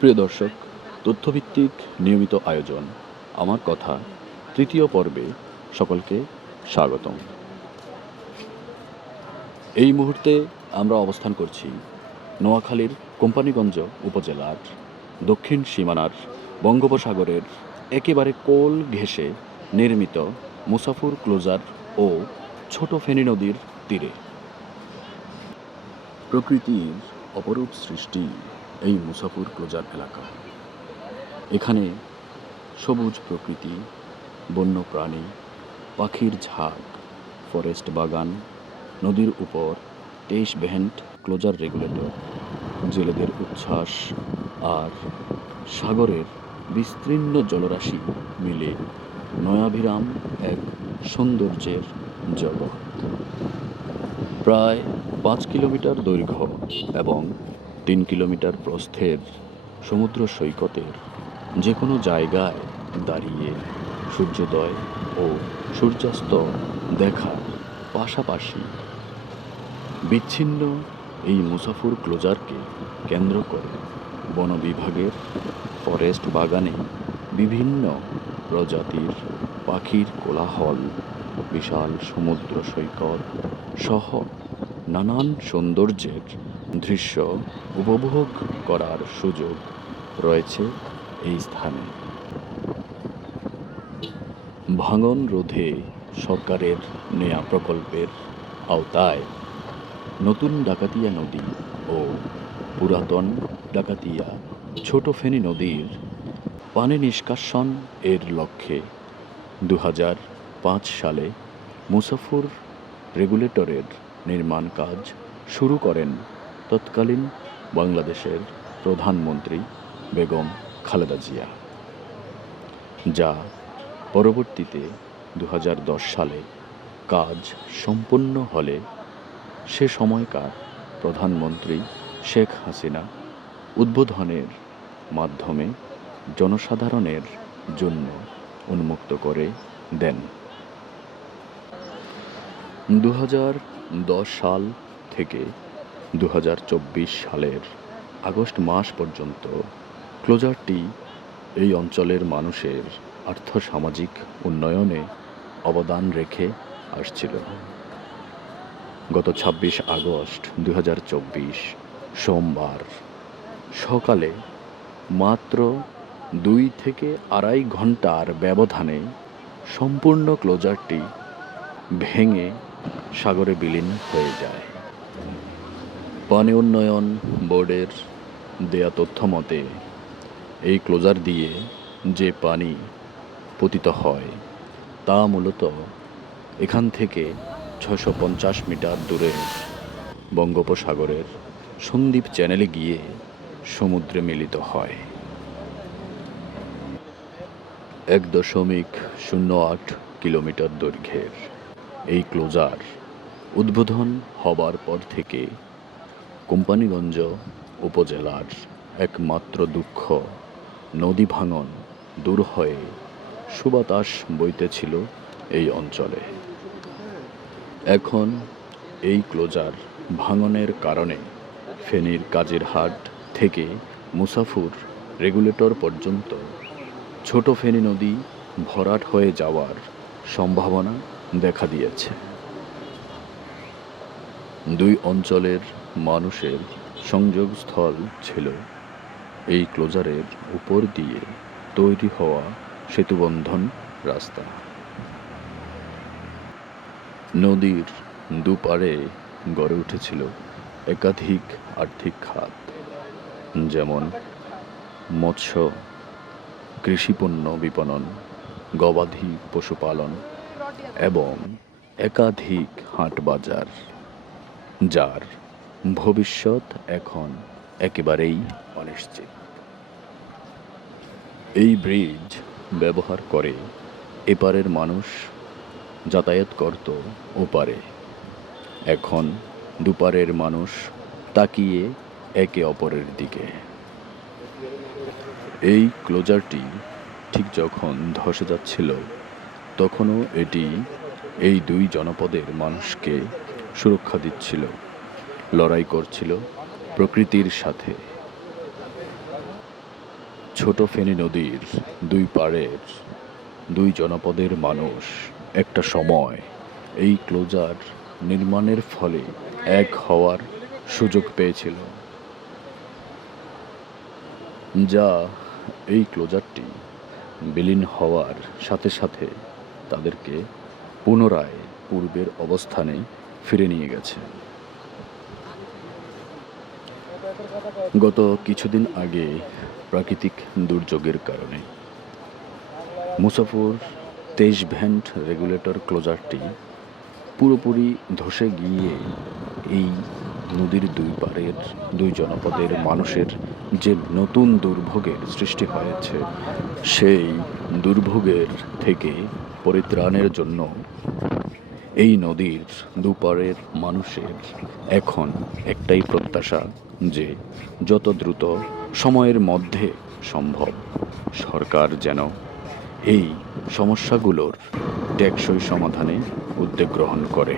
প্রিয় দর্শক, তথ্যভিত্তিক নিয়মিত আয়োজন, আমার কথা, তৃতীয় পর্বে সকলকে স্বাগতম। এই মুহূর্তে আমরা অবস্থান করছি নোয়াখালীর কোম্পানিগঞ্জ উপজেলার দক্ষিণ সীমানার বঙ্গোপসাগরের একেবারে কোল ঘেঁষে নির্মিত মুসাফুর ক্লোজার ও ছোট ফেনী নদীর তীরে। প্রকৃতির অপরূপ সৃষ্টি। এই মুসাফুর ক্লোজার এলাকা। এখানে সবুজ প্রকৃতি বন্য প্রাণী পাখির ঝাঁক, ফরেস্ট বাগান, নদীর উপর তেইশ ভেন্ট ক্লোজার রেগুলেটর, জেলেদের উচ্ছ্বাস আর সাগরের বিস্তীর্ণ জলরাশি মিলে নয়াভিরাম এক সৌন্দর্যের জগৎ। প্রায় পাঁচ কিলোমিটার দৈর্ঘ্য এবং তিন কিলোমিটার প্রস্থের সমুদ্র সৈকতের যে কোনো জায়গায় দাঁড়িয়ে সূর্যোদয় ও সূর্যাস্ত দেখার পাশাপাশি বিচ্ছিন্ন এই মুসাফুর ক্লোজারকে কেন্দ্র করে বন বিভাগের ফরেস্ট বাগানে বিভিন্ন প্রজাতির পাখির কোলাহল, বিশাল সমুদ্র সৈকত সহ নানান সৌন্দর্যের দৃশ্য উপভোগ করার সুযোগ রয়েছে এই স্থানে। ভাঙন রোধে সরকারের নেয়া প্রকল্পের আওতায় নতুন ডাকাতিয়া নদী ও পুরাতন ডাকাতিয়া ছোট ফেনী নদীর পানি নিষ্কাশন এর লক্ষ্যে দু সালে মুসাফুর রেগুলেটরের নির্মাণ কাজ শুরু করেন তৎকালীন বাংলাদেশের প্রধানমন্ত্রী বেগম খালেদা জিয়া, যা পরবর্তীতে দু হাজার দশ সালে কাজ সম্পন্ন হলে সে সময়কার প্রধানমন্ত্রী শেখ হাসিনা উদ্বোধনের মাধ্যমে জনসাধারণের জন্য উন্মুক্ত করে দেন। দু হাজার দশ সাল থেকে দু হাজার চব্বিশ সালের আগস্ট মাস পর্যন্ত ক্লোজারটি এই অঞ্চলের মানুষের আর্থসামাজিক উন্নয়নে অবদান রেখে আসছিল। গত ছাব্বিশ আগস্ট দু হাজার চব্বিশ সোমবার সকালে মাত্র দুই থেকে আড়াই ঘণ্টার ব্যবধানে সম্পূর্ণ ক্লোজারটি ভেঙে সাগরে বিলীন হয়ে যায়। পানি উন্নয়ন বোর্ডের দেয়া তথ্য মতে, এই ক্লোজার দিয়ে যে পানি পতিত হয়, তা মূলত এখান থেকে ছশো পঞ্চাশ মিটার দূরে বঙ্গোপসাগরের সন্দ্বীপ চ্যানেলে গিয়ে সমুদ্রে মিলিত হয়। এক দশমিক শূন্য আট কিলোমিটার দৈর্ঘ্যের এই ক্লোজার উদ্বোধন হবার পর থেকে কোম্পানিগঞ্জ উপজেলার একমাত্র দুঃখ, নদী ভাঙন দূর হয়ে সুবাতাস বইতেছিল এই অঞ্চলে। এখন এই ক্লোজার ভাঙনের কারণে ফেনীর কাজিরহাট থেকে মুসাফুর রেগুলেটর পর্যন্ত ছোট ফেনী নদী ভরাট হয়ে যাওয়ার সম্ভাবনা দেখা দিয়েছে। দুই অঞ্চলের মানুষের সংযোগস্থল ছিল। এই ক্লোজারের উপর দিয়ে তৈরি হওয়া সেতুবন্ধন রাস্তা। নদীর দুপারে গড়ে উঠেছিল একাধিক আর্থিক খাত, যেমন মৎস্য, কৃষিপণ্য বিপণন, গবাদি পশুপালন এবং একাধিক হাট বাজার যার ভবিষ্যৎ এখন একেবারেই অনিশ্চিত। এই ব্রিজ ব্যবহার করে এপারের মানুষ যাতায়াত করত ওপারে। এখন দুপারের মানুষ তাকিয়ে একে অপরের দিকে। এই ক্লোজারটি ঠিক যখন ধসে যাচ্ছিল, তখনও এটি এই দুই জনপদের মানুষকে সুরক্ষা দিচ্ছিল। লড়াই করছিল প্রকৃতির সাথে। ছোট ফেনী নদীর দুই পাড়ের দুই জনপদের মানুষ একটা সময় এই ক্লোজার নির্মাণের ফলে এক হওয়ার সুযোগ পেয়েছিল। যা এই ক্লোজারটি বিলীন হওয়ার সাথে সাথে তাদেরকে পুনরায় পূর্বের অবস্থানে ফিরে নিয়ে গেছে। গত কিছুদিন আগে প্রাকৃতিক দুর্যোগের কারণে মুসাফর তেইশ ভ্যান্ট রেগুলেটর ক্লোজারটি পুরোপুরি ধসে গিয়ে এই নদীর দুই পারের দুই জনপদের মানুষের যে নতুন দুর্ভোগের সৃষ্টি হয়েছে, সেই দুর্ভোগের থেকে পরিত্রাণের জন্য এই নদীর দুপারের মানুষের এখন একটাই প্রত্যাশা। যে যত দ্রুত সময়ের মধ্যে সম্ভব সরকার যেন এই সমস্যাগুলোর টেকসই সমাধানে উদ্যোগ গ্রহণ করে।